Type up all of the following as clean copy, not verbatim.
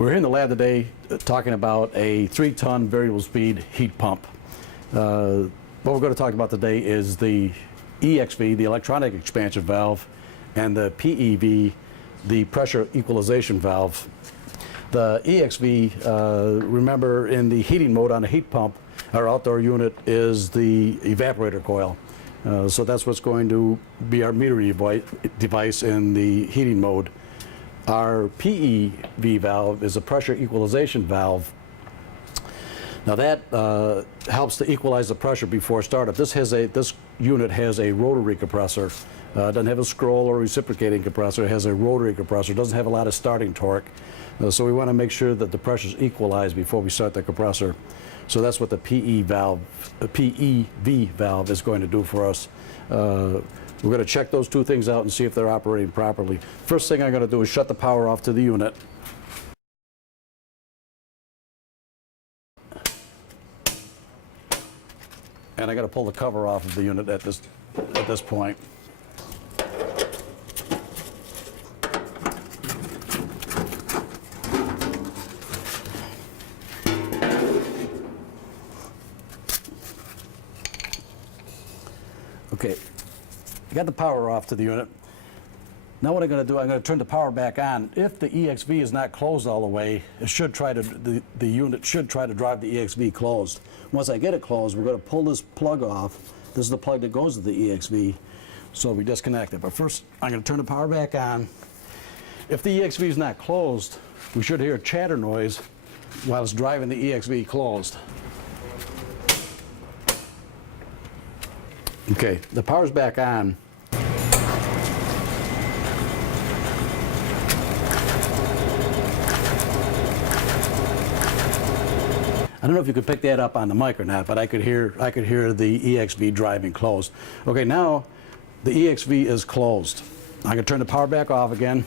We're here in the lab today talking about a 3-ton variable speed heat pump. What we're going to talk about today is the EXV, the electronic expansion valve, and the PEV, the pressure equalization valve. The EXV, remember in the heating mode on a heat pump, our outdoor unit is the evaporator coil. So that's what's going to be our meter device in the heating mode. Our PEV valve is a pressure equalization valve. Now that helps to equalize the pressure before startup. This unit has a rotary compressor. It doesn't have a scroll or reciprocating compressor. It has a rotary compressor. It doesn't have a lot of starting torque. So we want to make sure that the pressure is equalized before we start the compressor. So that's what the PEV valve is going to do for us. We're going to check those two things out and see if they're operating properly. First thing I'm going to do is shut the power off to the unit. And I got to pull the cover off of the unit at this point. Okay, I got the power off to the unit. Now what I'm going to do, I'm going to turn the power back on. If the EXV is not closed all the way, the unit should try to drive the EXV closed. Once I get it closed, we're going to pull this plug off. This is the plug that goes to the EXV, so we disconnect it. But first, I'm going to turn the power back on. If the EXV is not closed, we should hear a chatter noise while it's driving the EXV closed. Okay, the power's back on. I don't know if you could pick that up on the mic or not, but I could hear the EXV driving closed. Okay, now the EXV is closed. I'm going to turn the power back off again.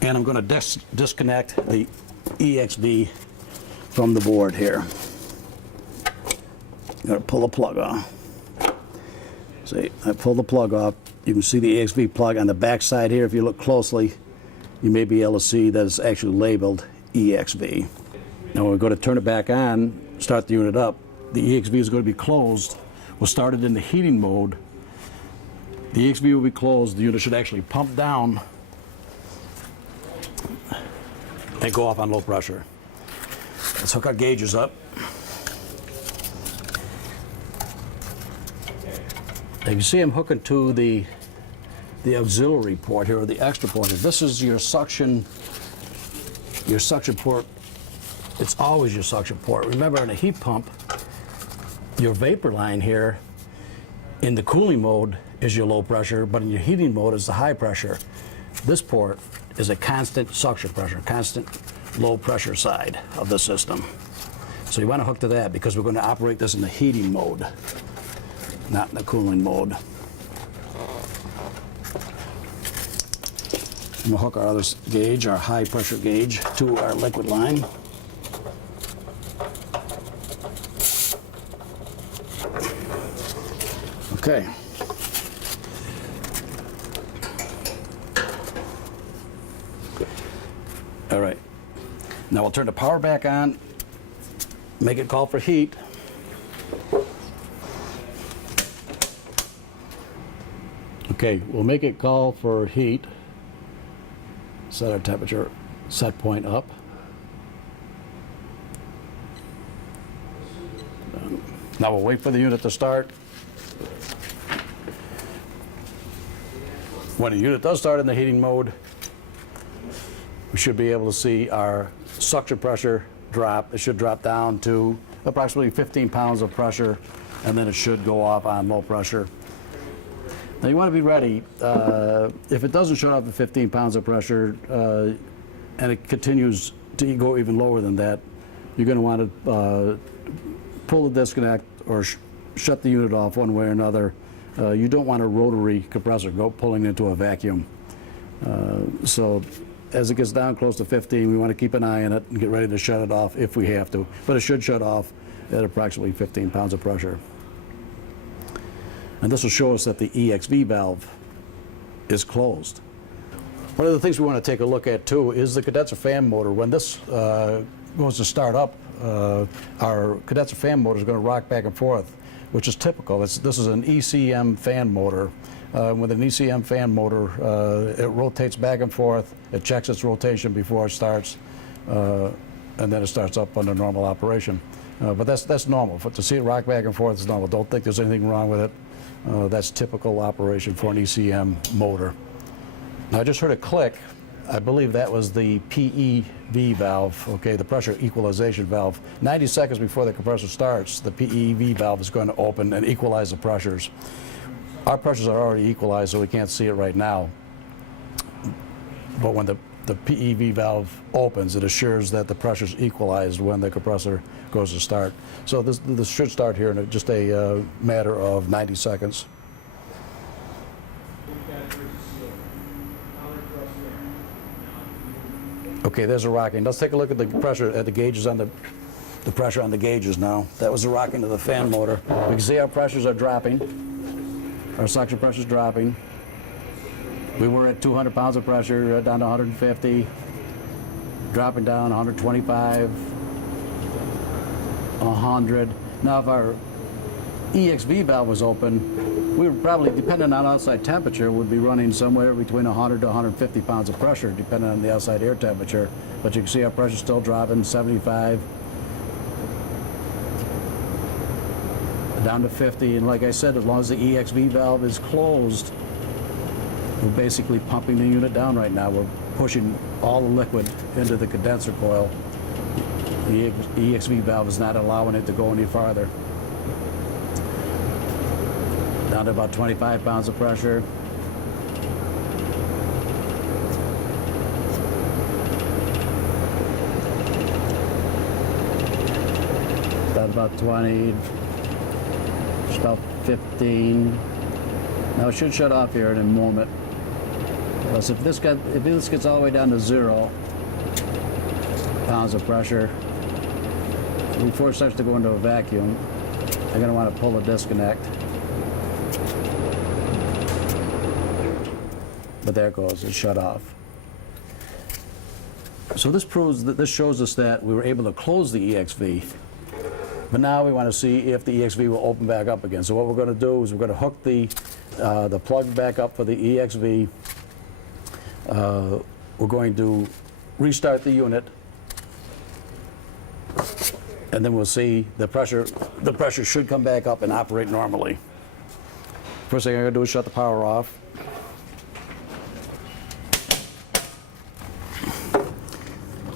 And I'm going to disconnect the EXV from the board here. I'm going to pull the plug off. See, I pull the plug off. You can see the EXV plug on the back side here. If you look closely, you may be able to see that it's actually labeled EXV. Now we're going to turn it back on, start the unit up. The EXV is going to be closed. We'll start it in the heating mode. The EXV will be closed. The unit should actually pump down and go off on low pressure. Let's hook our gauges up. You can see I'm hooking to the auxiliary port here, or the extra port. This is your suction port. It's always your suction port. Remember, in a heat pump, your vapor line here in the cooling mode is your low pressure, but in your heating mode is the high pressure. This port is a constant suction pressure, constant low pressure side of the system. So you want to hook to that because we're going to operate this in the heating mode, not in the cooling mode. And we'll hook our other gauge, our high pressure gauge, to our liquid line. Okay. All right. Now we'll turn the power back on, make it call for heat. Okay, we'll make it call for heat. Set our temperature set point up. Now we'll wait for the unit to start. When the unit does start in the heating mode, we should be able to see our suction pressure drop. It should drop down to approximately 15 pounds of pressure, and then it should go off on low pressure. Now you want to be ready. If it doesn't shut off at 15 pounds of pressure and it continues to go even lower than that, you're going to want to pull the disconnect or shut the unit off one way or another. You don't want a rotary compressor pulling into a vacuum. So as it gets down close to 15, we want to keep an eye on it and get ready to shut it off if we have to. But it should shut off at approximately 15 pounds of pressure. And this will show us that the EXV valve is closed. One of the things we want to take a look at too is the condenser fan motor. When this goes to start up, our condenser fan motor is going to rock back and forth, which is typical. This is an ECM fan motor. With an ECM fan motor, it rotates back and forth. It checks its rotation before it starts, and then it starts up under normal operation. But that's normal. To see it rock back and forth is normal. Don't think there's anything wrong with it. That's typical operation for an ECM motor. Now, I just heard a click. I believe that was the PEV valve, okay, the pressure equalization valve. 90 seconds before the compressor starts, the PEV valve is going to open and equalize the pressures. Our pressures are already equalized, so we can't see it right now. But when the PEV valve opens, it assures that the pressure is equalized when the compressor goes to start. So this should start here in just a matter of 90 seconds. Okay, there's a rocking. Let's take a look at the pressure at the gauges on the pressure on the gauges now. That was the rocking of the fan motor. We can see our pressures are dropping. Our suction pressure is dropping. We were at 200 pounds of pressure, down to 150, dropping down 125, 100. Now, if our EXV valve was open, we would probably, depending on outside temperature, would be running somewhere between 100 to 150 pounds of pressure, depending on the outside air temperature. But you can see our pressure still dropping, 75, down to 50. And like I said, as long as the EXV valve is closed, we're basically pumping the unit down right now. We're pushing all the liquid into the condenser coil. The EXV valve is not allowing it to go any farther. Down to about 25 pounds of pressure. Down about 20, just about 15. Now it should shut off here in a moment. Plus if this gets all the way down to 0 pounds of pressure, before it starts to go into a vacuum, I'm going to want to pull the disconnect. But there it goes, it's shut off. So this shows us that we were able to close the EXV, but now we want to see if the EXV will open back up again. So what we're going to do is we're going to hook the plug back up for the EXV. We're going to restart the unit, and then we'll see the pressure should come back up and operate normally. First thing I'm going to do is shut the power off.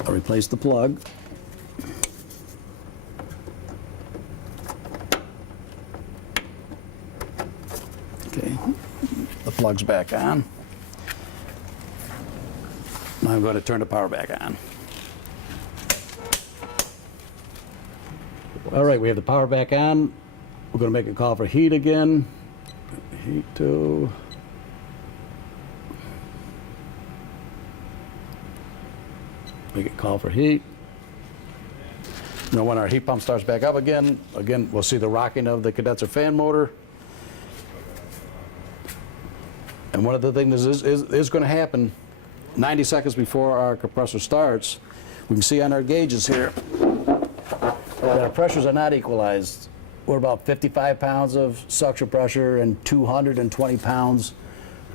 I'll replace the plug. Okay, the plug's back on. Now I'm going to turn the power back on. All right, we have the power back on. We're going to make a call for heat again. Heat to... Make a call for heat. Now when our heat pump starts back up again, we'll see the rocking of the condenser fan motor. And one of the things is going to happen 90 seconds before our compressor starts. We can see on our gauges here that our pressures are not equalized. We're about 55 pounds of suction pressure and 220 pounds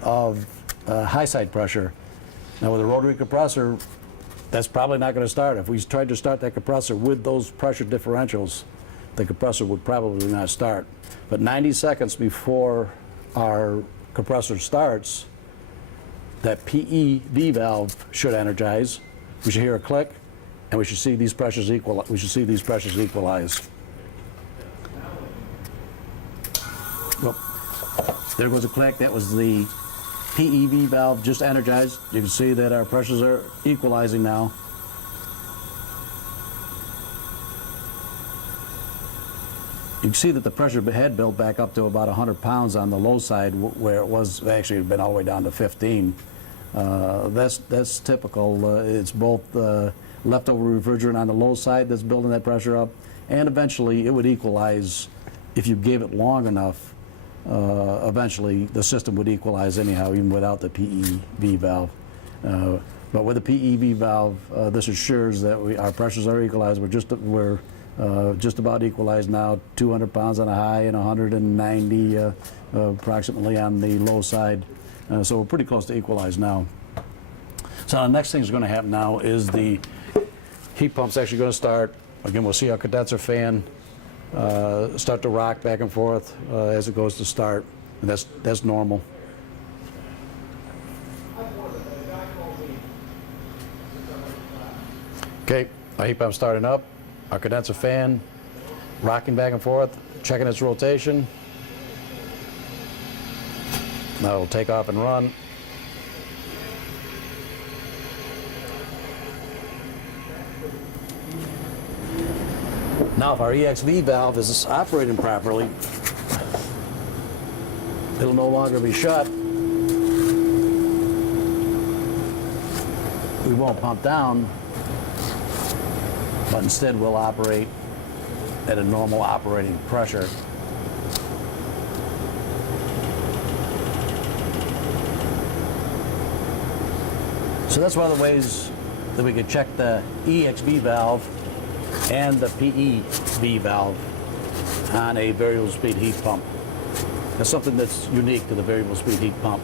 of high side pressure. Now with a rotary compressor, that's probably not going to start. If we tried to start that compressor with those pressure differentials, the compressor would probably not start. But 90 seconds before our compressor starts, that PEV valve should energize. We should hear a click, and we should see these pressures equalize. Well, there goes a click. That was the PEV valve just energized. You can see that our pressures are equalizing now. You can see that the pressure had built back up to about 100 pounds on the low side, where it was actually been all the way down to 15. That's typical. It's both leftover refrigerant on the low side that's building that pressure up, and eventually it would equalize if you gave it long enough eventually the system would equalize anyhow, even without the PEV valve. But with the PEV valve, this assures that our pressures are equalized. We're just about equalized now, 200 pounds on a high and 190 approximately on the low side. So we're pretty close to equalized now. So the next thing that's going to happen now is the heat pump's actually going to start. Again, we'll see our condenser fan start to rock back and forth as it goes to start, and that's normal. Okay, our heat pump starting up, our condenser fan rocking back and forth, checking its rotation. Now it'll take off and run. Now if our EXV valve is operating properly, it'll no longer be shut. We won't pump down, but instead we'll operate at a normal operating pressure. So that's one of the ways that we could check the EXV valve and the PEV valve on a variable speed heat pump. That's something that's unique to the variable speed heat pump.